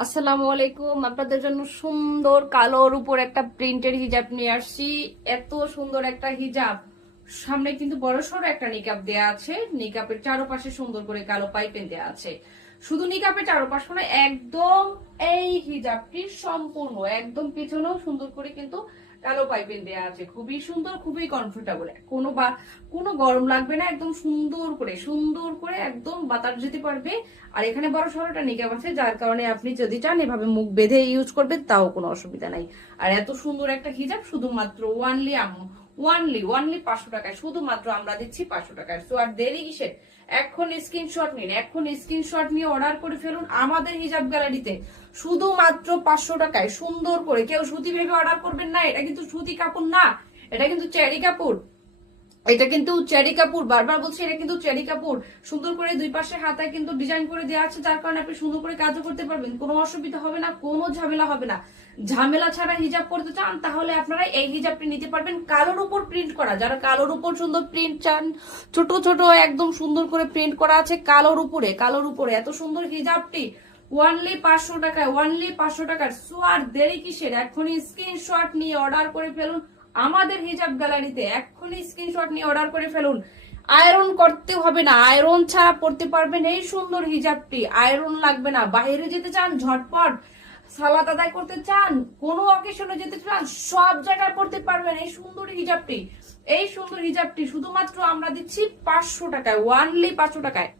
আসসালামু আলাইকুম। আপনাদের জন্য সুন্দর কালোর উপর একটা প্রিন্টের হিজাব নিয়ে আসছি। এত সুন্দর একটা হিজাব, সামনে কিন্তু বড় সড়ো একটা নিকাব দেয়া আছে। নিকাবের চারপাশে সুন্দর করে কালো পাইপিং দেয়া আছে। শুধু নিকাবের চারপাশে না, একদম এই হিজাবটি সম্পূর্ণ একদম পিছনেও সুন্দর করে কিন্তু কালো পাইপিং দেয়া আছে। খুবই সুন্দর, খুবই কমফোর্টেবল, কোনো গরম লাগবে না। একদম সুন্দর করে একদম বাতাস যেতে পারবে। আর এখানে বড় সড়োটা নিকাব আছে, যার কারণে আপনি যদি চান এভাবে মুখ বেঁধে ইউজ করবেন, তাও কোনো অসুবিধা নাই। আর এত সুন্দর একটা হিজাব শুধুমাত্র ওয়ানলি 500 টাকায়, শুধুমাত্র আমরা দিচ্ছি 500 টাকায়। সো আর দেরি কিসের, এখন স্ক্রিনশট নিন, এখন স্ক্রিনশট নিয়ে অর্ডার করে ফেলুন আমাদের হিজাব গ্যালারিতে শুধুমাত্র 500 টাকায়। সুন্দর করে, কেউ সুতি ভেবে অর্ডার করবেন না, এটা কিন্তু সুতি কাপড় না, এটা কিন্তু চেরি কাপড়। এটা কিন্তু চেরি কাপড়, বারবার বলছি, এটা কিন্তু চেরি কাপড়। সুন্দর করে দুই পাশে হাতায় কিন্তু ডিজাইন করে দেওয়া আছে, যার কারণে আপনি সুন্দর করে কাজও করতে পারবেন, কোনো অসুবিধা হবে না, কোনো ঝামেলা হবে না। ঝামেলা ছাড়া হিজাব করতে চান তাহলে আপনারা এই হিজাবটি নিতে পারবেন, কালোর উপর প্রিন্ট করা। যারা কালোর উপর সুন্দর প্রিন্ট চান, ছোট ছোট একদম সুন্দর করে প্রিন্ট করা আছে কালোর উপরে এত সুন্দর হিজাবটি ওয়ানলি 500 টাকায়। সো আর দেরি কিসের, এখনই স্ক্রিনশট নিয়ে অর্ডার করে ফেলুন আমাদের হিজাব গ্যালারিতে, এক্ষুনি স্ক্রিনশট নিয়ে অর্ডার করে ফেলুন। আয়রন করতে হবে না, আয়রন ছাড়া পড়তে পারবেন এই সুন্দর হিজাবটি। আয়রন লাগবে না, বাইরে যেতে চান ঝটপট, সালাত আদায় করতে চান, কোনো অকেশনে যেতে চান, সব জায়গায় পড়তে পারবেন এই সুন্দর হিজাবটি। এই সুন্দর হিজাবটি শুধুমাত্র আমরা দিচ্ছি 500 টাকায়, ওয়ানলি 500 টাকায়।